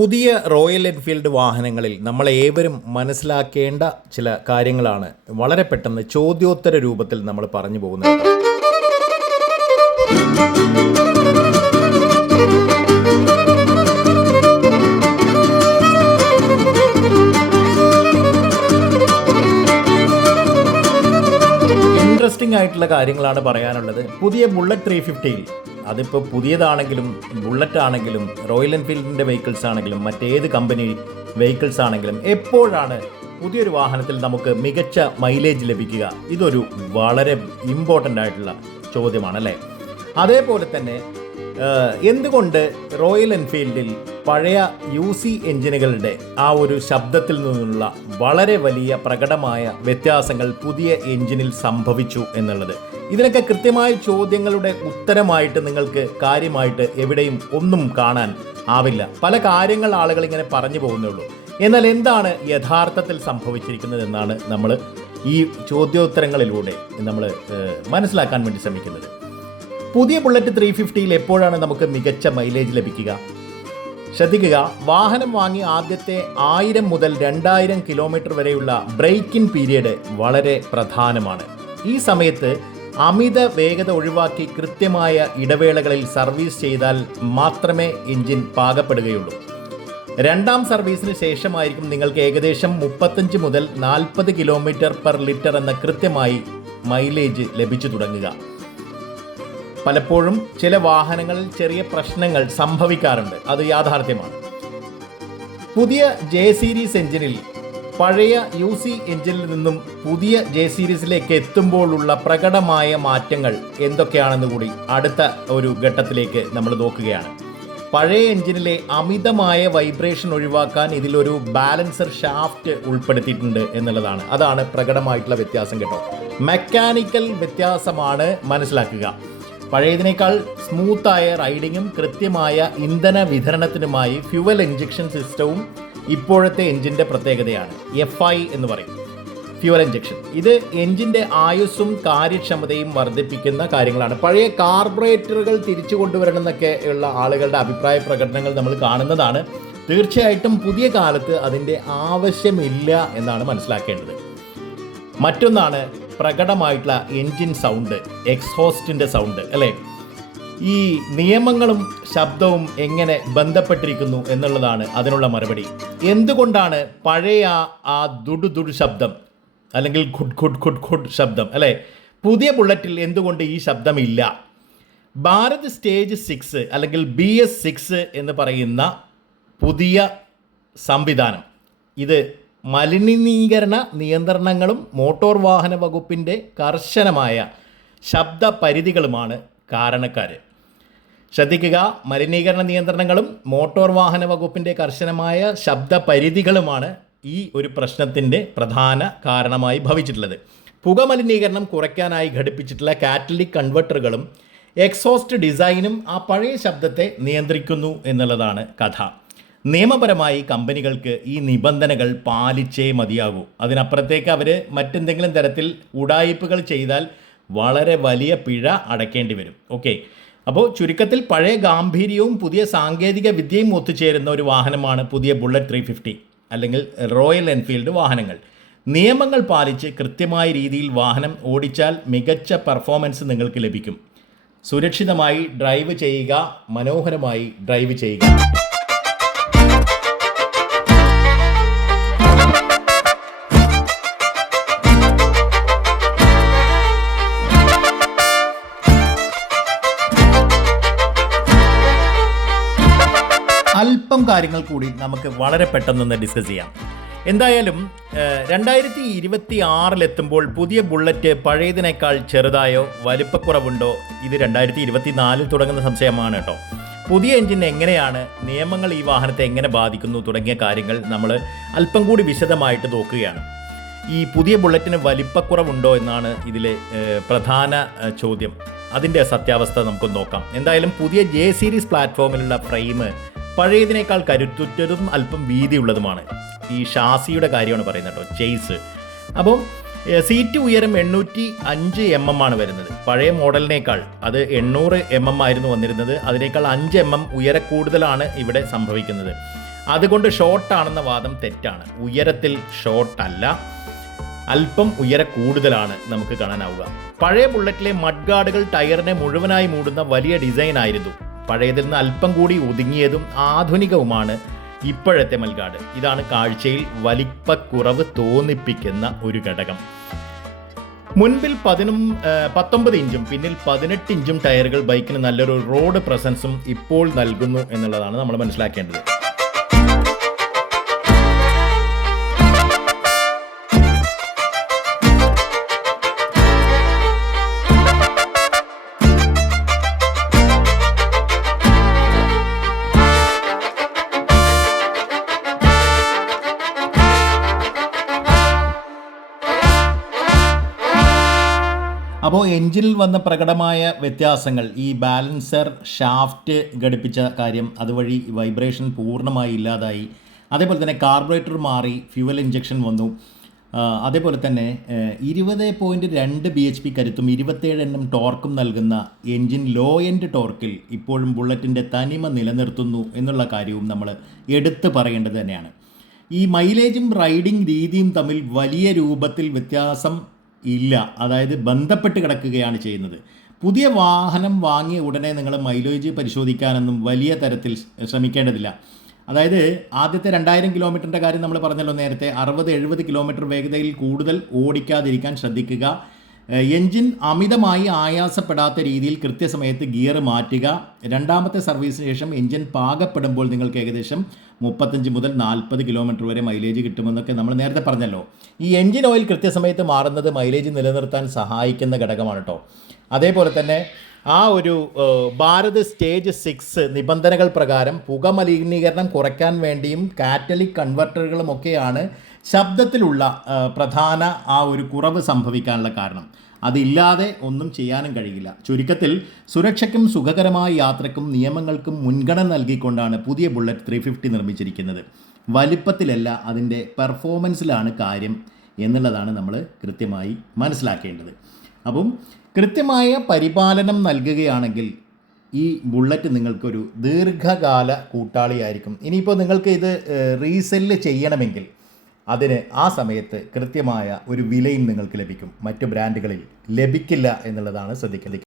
പുതിയ royal Enfield വാഹനങ്ങളിൽ നമ്മളേവരും മനസ്സിലാക്കേണ്ട ചില കാര്യങ്ങളാണ് വളരെ പെട്ടെന്ന് ചോദ്യോത്തര രൂപത്തിൽ നമ്മൾ പറഞ്ഞു പോകുന്നത്. ഇൻട്രസ്റ്റിംഗ് ആയിട്ടുള്ള കാര്യങ്ങളാണ് പറയാനുള്ളത്. പുതിയ ബുള്ളറ്റ് 350യിൽ അതിപ്പോൾ പുതിയതാണെങ്കിലും ബുള്ളറ്റ് ആണെങ്കിലും റോയൽ എൻഫീൽഡിൻ്റെ വെഹിക്കിൾസ് ആണെങ്കിലും മറ്റേത് കമ്പനി വെഹിക്കിൾസ് ആണെങ്കിലും എപ്പോഴാണ് പുതിയൊരു വാഹനത്തിൽ നമുക്ക് മികച്ച മൈലേജ് ലഭിക്കുക? ഇതൊരു വളരെ ഇമ്പോർട്ടൻ്റ് ആയിട്ടുള്ള ചോദ്യമാണല്ലേ. അതേപോലെ തന്നെ എന്തുകൊണ്ട് റോയൽ എൻഫീൽഡിൽ പഴയ UC എഞ്ചിനുകളുടെ ആ ഒരു ശബ്ദത്തിൽ നിന്നുള്ള വളരെ വലിയ പ്രകടമായ വ്യത്യാസങ്ങൾ പുതിയ എഞ്ചിനിൽ സംഭവിച്ചു എന്നുള്ളത്, ഇതിനൊക്കെ കൃത്യമായ ചോദ്യങ്ങളുടെ ഉത്തരമായിട്ട് നിങ്ങൾക്ക് കാര്യമായിട്ട് എവിടെയും ഒന്നും കാണാൻ ആവില്ല. പല കാര്യങ്ങൾ ആളുകൾ ഇങ്ങനെ പറഞ്ഞു പോകുന്നുള്ളൂ. എന്നാൽ എന്താണ് യഥാർത്ഥത്തിൽ സംഭവിച്ചിരിക്കുന്നത് എന്നാണ് നമ്മൾ ഈ ചോദ്യോത്തരങ്ങളിലൂടെ നമ്മൾ മനസ്സിലാക്കാൻ വേണ്ടി ശ്രമിക്കുന്നത്. പുതിയ ബുള്ളറ്റ് 350യിൽ എപ്പോഴാണ് നമുക്ക് മികച്ച മൈലേജ് ലഭിക്കുക? ശ്രദ്ധിക്കുക, വാഹനം വാങ്ങി ആദ്യത്തെ 1000 മുതൽ 2000 കിലോമീറ്റർ വരെയുള്ള ബ്രേക്ക് ഇൻ പീരിയഡ് വളരെ പ്രധാനമാണ്. ഈ സമയത്ത് അമിത വേഗത ഒഴിവാക്കി കൃത്യമായ ഇടവേളകളിൽ സർവീസ് ചെയ്താൽ മാത്രമേ എഞ്ചിൻ പാകപ്പെടുകയുള്ളൂ. രണ്ടാം സർവീസിന് ശേഷമായിരിക്കും നിങ്ങൾക്ക് ഏകദേശം 35 മുതൽ 40 കിലോമീറ്റർ പെർ ലിറ്റർ എന്ന കൃത്യമായി മൈലേജ് ലഭിച്ചു തുടങ്ങുക. പലപ്പോഴും ചില വാഹനങ്ങളിൽ ചെറിയ പ്രശ്നങ്ങൾ സംഭവിക്കാറുണ്ട്, അത് യാഥാർത്ഥ്യമാണ്. പുതിയ J സീരീസ് എഞ്ചിനിൽ പഴയ UC എഞ്ചിനിൽ നിന്നും പുതിയ J സീരീസിലേക്ക് എത്തുമ്പോഴുള്ള പ്രകടമായ മാറ്റങ്ങൾ എന്തൊക്കെയാണെന്ന് കൂടി അടുത്ത ഒരു ഘട്ടത്തിലേക്ക് നമ്മൾ നോക്കുകയാണ്. പഴയ എഞ്ചിനിലെ അമിതമായ വൈബ്രേഷൻ ഒഴിവാക്കാൻ ഇതിലൊരു ബാലൻസർ ഷാഫ്റ്റ് ഉൾപ്പെടുത്തിയിട്ടുണ്ട് എന്നുള്ളതാണ്. അതാണ് പ്രകടമായിട്ടുള്ള വ്യത്യാസം കേട്ടോ. മെക്കാനിക്കൽ വ്യത്യാസമാണ് മനസ്സിലാക്കുക. പഴയതിനേക്കാൾ സ്മൂത്തായ റൈഡിങ്ങും കൃത്യമായ ഇന്ധന വിതരണത്തിനുമായി ഫ്യൂവൽ ഇഞ്ചക്ഷൻ സിസ്റ്റവും ഇപ്പോഴത്തെ എഞ്ചിൻ്റെ പ്രത്യേകതയാണ്. FI എന്ന് പറയും, ഫ്യൂവൽ ഇഞ്ചക്ഷൻ. ഇത് എഞ്ചിൻ്റെ ആയുസ്സും കാര്യക്ഷമതയും വർദ്ധിപ്പിക്കുന്ന കാര്യങ്ങളാണ്. പഴയ കാർബറേറ്ററുകൾ തിരിച്ചു കൊണ്ടുവരണമെന്നൊക്കെ ഉള്ള ആളുകളുടെ അഭിപ്രായ പ്രകടനങ്ങൾ നമ്മൾ കാണുന്നതാണ്. തീർച്ചയായിട്ടും പുതിയ കാലത്ത് അതിൻ്റെ ആവശ്യമില്ല എന്നാണ് മനസ്സിലാക്കേണ്ടത്. മറ്റൊന്നാണ് പ്രകടമായിട്ടുള്ള എൻജിൻ സൗണ്ട്, എക്സോസ്റ്റിൻ്റെ സൗണ്ട് അല്ലേ. ഈ നിയമങ്ങളും ശബ്ദവും എങ്ങനെ ബന്ധപ്പെട്ടിരിക്കുന്നു എന്നുള്ളതാണ് അതിനുള്ള മറുപടി. എന്തുകൊണ്ടാണ് പഴയ ആ ദുഡു ശബ്ദം അല്ലെങ്കിൽ ഖുഡ് ഖുഡ് ഖുഡ് ഖുഡ് ശബ്ദം അല്ലേ പുതിയ ബുള്ളറ്റിൽ എന്തുകൊണ്ട് ഈ ശബ്ദമില്ല? ഭാരത് സ്റ്റേജ് 6 അല്ലെങ്കിൽ BS6 എന്ന് പറയുന്ന പുതിയ സംവിധാനം, ഇത് മലിനീകരണ നിയന്ത്രണങ്ങളും മോട്ടോർ വാഹന വകുപ്പിൻ്റെ കർശനമായ ശബ്ദ പരിധികളുമാണ് കാരണക്കാർ. ശ്രദ്ധിക്കുക, മലിനീകരണ നിയന്ത്രണങ്ങളും മോട്ടോർ വാഹന വകുപ്പിൻ്റെ കർശനമായ ശബ്ദ പരിധികളുമാണ് ഈ ഒരു പ്രശ്നത്തിൻ്റെ പ്രധാന കാരണമായി ഭവിച്ചിട്ടുള്ളത്. പുക മലിനീകരണം കുറയ്ക്കാനായി ഘടിപ്പിച്ചിട്ടുള്ള കാറ്റലിക് കൺവെർട്ടറുകളും എക്സോസ്റ്റ് ഡിസൈനും ആ പഴയ ശബ്ദത്തെ നിയന്ത്രിക്കുന്നു എന്നുള്ളതാണ് കഥ. നിയമപരമായി കമ്പനികൾക്ക് ഈ നിബന്ധനകൾ പാലിച്ചേ മതിയാകൂ. അതിനപ്പുറത്തേക്ക് അവർ മറ്റെന്തെങ്കിലും തരത്തിൽ ഉഡായിപ്പുകൾ ചെയ്താൽ വളരെ വലിയ പിഴ അടയ്ക്കേണ്ടി വരും. ഓക്കെ, അപ്പോൾ ചുരുക്കത്തിൽ പഴയ ഗാംഭീര്യവും പുതിയ സാങ്കേതിക വിദ്യയും ഒത്തുചേരുന്ന ഒരു വാഹനമാണ് പുതിയ ബുള്ളറ്റ് 350 അല്ലെങ്കിൽ റോയൽ എൻഫീൽഡ് വാഹനങ്ങൾ. നിയമങ്ങൾ പാലിച്ച് കൃത്യമായ രീതിയിൽ വാഹനം ഓടിച്ചാൽ മികച്ച പെർഫോമൻസ് നിങ്ങൾക്ക് ലഭിക്കും. സുരക്ഷിതമായി ഡ്രൈവ് ചെയ്യുക, മനോഹരമായി ഡ്രൈവ് ചെയ്യുക. അല്പം കാര്യങ്ങൾ കൂടി നമുക്ക് വളരെ പെട്ടെന്നൊന്ന് ഡിസ്കസ് ചെയ്യാം. എന്തായാലും 2026 എത്തുമ്പോൾ പുതിയ ബുള്ളറ്റ് പഴയതിനേക്കാൾ ചെറുതായോ വലിപ്പക്കുറവുണ്ടോ? ഇത് 2024 തുടങ്ങുന്ന സംശയമാണ് കേട്ടോ. പുതിയ എഞ്ചിൻ എങ്ങനെയാണ്, നിയമങ്ങൾ ഈ വാഹനത്തെ എങ്ങനെ ബാധിക്കുന്നു തുടങ്ങിയ കാര്യങ്ങൾ നമ്മൾ അല്പം കൂടി വിശദമായിട്ട് നോക്കുകയാണ്. ഈ പുതിയ ബുള്ളറ്റിന് വലിപ്പക്കുറവുണ്ടോ എന്നാണ് ഇതിലെ പ്രധാന ചോദ്യം. അതിൻ്റെ സത്യാവസ്ഥ നമുക്കൊന്ന് നോക്കാം. എന്തായാലും പുതിയ J സീരീസ് പ്ലാറ്റ്ഫോമിലുള്ള ഫ്രെയിം പഴയതിനേക്കാൾ കരുത്തുറ്റതും അല്പം വീതിയുള്ളതുമാണ്. ഈ ഷാസിയുടെ കാര്യമാണ് പറയുന്നത് കേട്ടോ, ചേസ്. അപ്പോൾ സീറ്റ് ഉയരം 805 mm ആണ് വരുന്നത്. പഴയ മോഡലിനേക്കാൾ അത് 800 mm ആയിരുന്നു വന്നിരുന്നത്. അതിനേക്കാൾ 5 mm ഉയര കൂടുതലാണ് ഇവിടെ സംഭവിക്കുന്നത്. അതുകൊണ്ട് ഷോർട്ടാണെന്ന വാദം തെറ്റാണ്. ഉയരത്തിൽ ഷോർട്ടല്ല, അല്പം ഉയര കൂടുതലാണ് നമുക്ക് കാണാനാവുക. പഴയ ബുള്ളറ്റിലെ മഡ് ഗാർഡുകൾ ടയറിനെ മുഴുവനായി മൂടുന്ന വലിയ ഡിസൈൻ ആയിരുന്നു. പഴയതിൽ നിന്ന് അല്പം കൂടി ഒതുങ്ങിയതും ആധുനികവുമാണ് ഇപ്പോഴത്തെ മൽഗാർഡ്. ഇതാണ് കാഴ്ചയിൽ വലിപ്പക്കുറവ് തോന്നിപ്പിക്കുന്ന ഒരു ഘടകം. മുൻപിൽ 19 ഇഞ്ചും പിന്നിൽ 18 ഇഞ്ചും ടയറുകൾ ബൈക്കിന് നല്ലൊരു റോഡ് പ്രസൻസും ഇപ്പോൾ നൽകുന്നു എന്നുള്ളതാണ് നമ്മൾ മനസ്സിലാക്കേണ്ടത്. അപ്പോൾ എഞ്ചിനിൽ വന്ന പ്രകടമായ വ്യത്യാസങ്ങൾ, ഈ ബാലൻസർ ഷാഫ്റ്റ് ഘടിപ്പിച്ച കാര്യം, അതുവഴി വൈബ്രേഷൻ പൂർണ്ണമായി ഇല്ലാതായി. അതേപോലെ തന്നെ കാർബറേറ്റർ മാറി, ഫ്യൂവൽ ഇഞ്ചക്ഷൻ വന്നു. അതേപോലെ തന്നെ 20.2 BHP കരുത്തും 27 Nm ടോർക്കും നൽകുന്ന എൻജിൻ ലോ എൻഡ് ടോർക്കിൽ ഇപ്പോഴും ബുള്ളറ്റിൻ്റെ തനിമ നിലനിർത്തുന്നു എന്നുള്ള കാര്യവും നമ്മൾ എടുത്തു പറയേണ്ടത് തന്നെയാണ്. ഈ മൈലേജും റൈഡിംഗ് രീതിയും തമ്മിൽ വലിയ രൂപത്തിൽ വ്യത്യാസം ഇല്ല, അതായത് ബന്ധപ്പെട്ട് കിടക്കുകയാണ് ചെയ്യുന്നത്. പുതിയ വാഹനം വാങ്ങിയ ഉടനെ നിങ്ങൾ മൈലേജ് പരിശോധിക്കാനൊന്നും വലിയ തരത്തിൽ ശ്രമിക്കേണ്ടതില്ല. അതായത് ആദ്യത്തെ 2000 കിലോമീറ്ററിൻ്റെ കാര്യം നമ്മൾ പറഞ്ഞല്ലോ നേരത്തെ. 60-70 കിലോമീറ്റർ വേഗതയിൽ കൂടുതൽ ഓടിക്കാതിരിക്കാൻ ശ്രദ്ധിക്കുക. എൻജിൻ അമിതമായി ആയാസപ്പെടാത്ത രീതിയിൽ കൃത്യസമയത്ത് ഗിയർ മാറ്റുക. രണ്ടാമത്തെ സർവീസിന് ശേഷം എൻജിൻ പാകപ്പെടുമ്പോൾ നിങ്ങൾക്ക് ഏകദേശം 35 മുതൽ 40 കിലോമീറ്റർ വരെ മൈലേജ് കിട്ടുമെന്നൊക്കെ നമ്മൾ നേരത്തെ പറഞ്ഞല്ലോ. ഈ എൻജിൻ ഓയിൽ കൃത്യസമയത്ത് മാറുന്നത് മൈലേജ് നിലനിർത്താൻ സഹായിക്കുന്ന ഘടകമാണ് കേട്ടോ. അതേപോലെ തന്നെ ആ ഒരു ഭാരത് സ്റ്റേജ് 6 നിബന്ധനകൾ പ്രകാരം പുക മലിനീകരണം കുറയ്ക്കാൻ വേണ്ടിയും കാറ്റലിക് കൺവെർട്ടറുകളുമൊക്കെയാണ് ശബ്ദത്തിലുള്ള പ്രധാന ആ ഒരു കുറവ് സംഭവിക്കാനുള്ള കാരണം. അതില്ലാതെ ഒന്നും ചെയ്യാനും കഴിയില്ല. ചുരുക്കത്തിൽ സുരക്ഷയ്ക്കും സുഖകരമായ യാത്രയ്ക്കും നിയമങ്ങൾക്കും മുൻഗണന നൽകിക്കൊണ്ടാണ് പുതിയ ബുള്ളറ്റ് 350 നിർമ്മിച്ചിരിക്കുന്നത്. വലിപ്പത്തിലല്ല, അതിൻ്റെ പെർഫോമൻസിലാണ് കാര്യം എന്നുള്ളതാണ് നമ്മൾ കൃത്യമായി മനസ്സിലാക്കേണ്ടത്. അപ്പം കൃത്യമായ പരിപാലനം നൽകുകയാണെങ്കിൽ ഈ ബുള്ളറ്റ് നിങ്ങൾക്കൊരു ദീർഘകാല കൂട്ടാളിയായിരിക്കും. ഇനിയിപ്പോൾ നിങ്ങൾക്ക് ഇത് റീസെല്ല് ചെയ്യണമെങ്കിൽ അതിന് ആ സമയത്ത് കൃത്യമായ ഒരു വിലയും നിങ്ങൾക്ക് ലഭിക്കും. മറ്റു ബ്രാൻഡുകളിൽ ലഭിക്കില്ല എന്നുള്ളതാണ് ശ്രദ്ധിക്കുന്നത്.